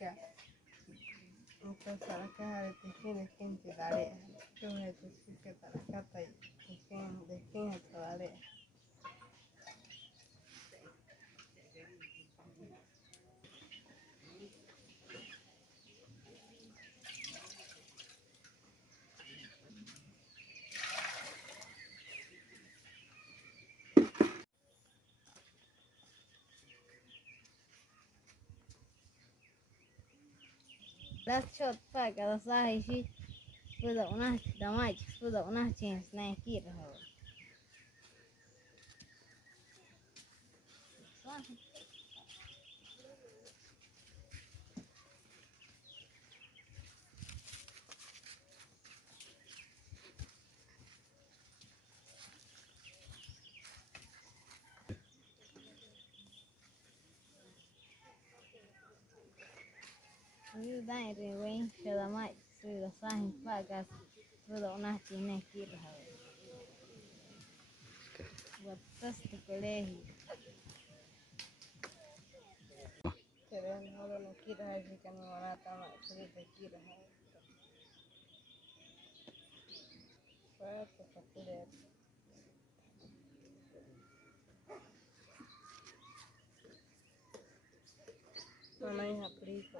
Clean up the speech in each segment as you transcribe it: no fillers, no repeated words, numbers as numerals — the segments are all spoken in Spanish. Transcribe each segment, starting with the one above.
chica. Entonces, para acá de tejer gente tarea. Yo voy a decir que para acá está de tejer tarea. That's shot back at the side. She put up on us, the mic, put up on us, chance, nice kid. You died anyway, so the mic, through the sign back as put up on us, nice kid. What does the colegio? Pero no quiero decir que no van a estar pero te quiero fuerte para poder. No, no es aplico,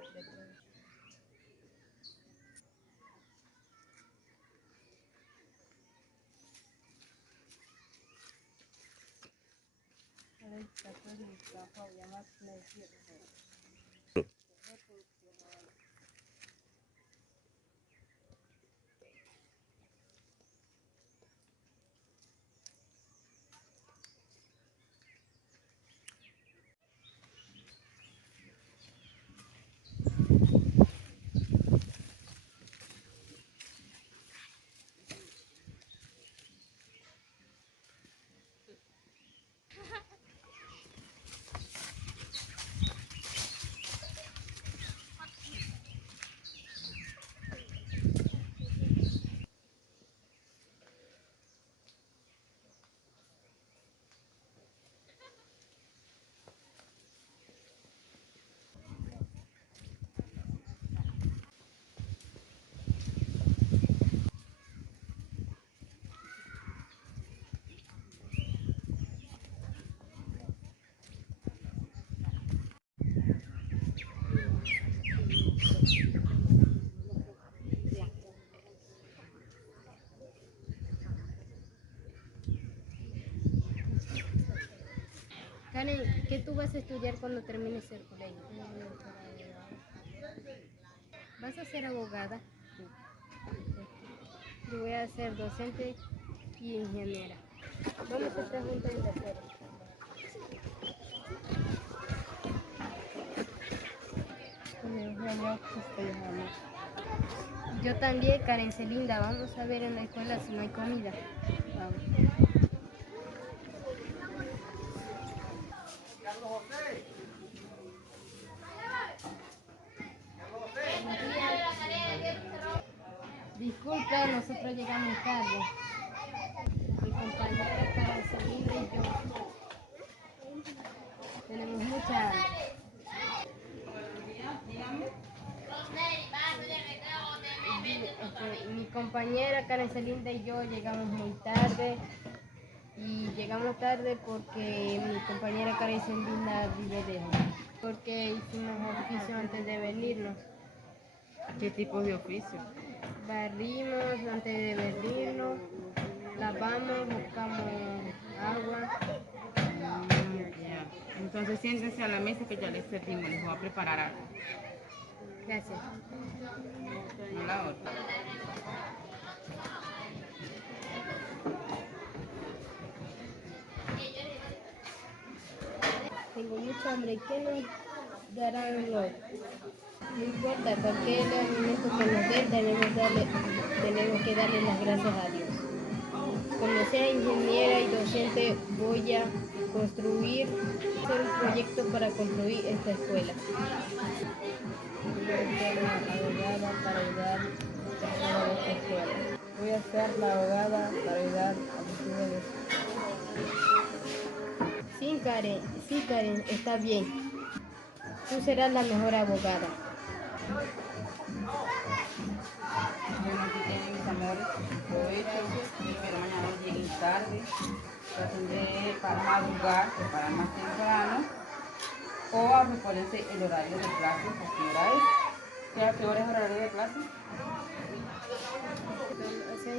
Karen, ¿qué tú vas a estudiar cuando termines el colegio? ¿Vas a ser abogada? Yo voy a ser docente y ingeniera. Vamos a estar juntos en tercero. Yo también, Karen Celinda. Vamos a ver en la escuela si no hay comida. Vamos. Disculpe, nosotros llegamos tarde. Mi compañera Karen Celinda y yo tenemos mucha hambre. Mi compañera Karen Celinda y yo llegamos muy tarde. Y llegamos tarde porque mi compañera Karen Celinda vive lejos. Porque hicimos oficio antes de venirnos. ¿Qué tipo de oficio? Barrimos antes de venirnos, lavamos, buscamos agua. Ya. Entonces siéntense a la mesa que ya les servimos, les voy a preparar algo. Gracias. No la otra. Tengo mucha hambre. ¿Qué nos darán hoy? No importa, cualquier alimento que nos den, tenemos que darle las gracias a Dios. Como sea ingeniera y docente, voy a construir un proyecto para construir esta escuela. Voy a ser la abogada para ayudar a esta escuela. Voy a ser la abogada para ayudar a los jóvenes. Sí, Karen, está bien. Tú serás la mejor abogada. Bueno, aquí tienen mis amores, provecho, pero mañana no lleguen tarde, traten de para madrugar, preparar más temprano, o recuérdense el horario de clases, ¿a qué hora es? ¿A qué hora es el horario de clase? O sea,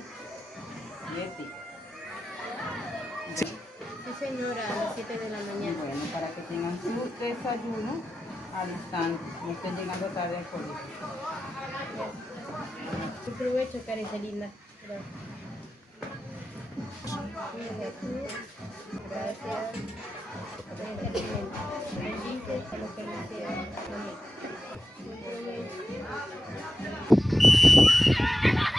7. sí, señora, a las 7 de la mañana. Bueno, para que tengan su desayuno al instante, no estén llegando tarde al colegio. Buen provecho, carita linda. Gracias. Bendices a los que nos quieran. Amén. Buen provecho.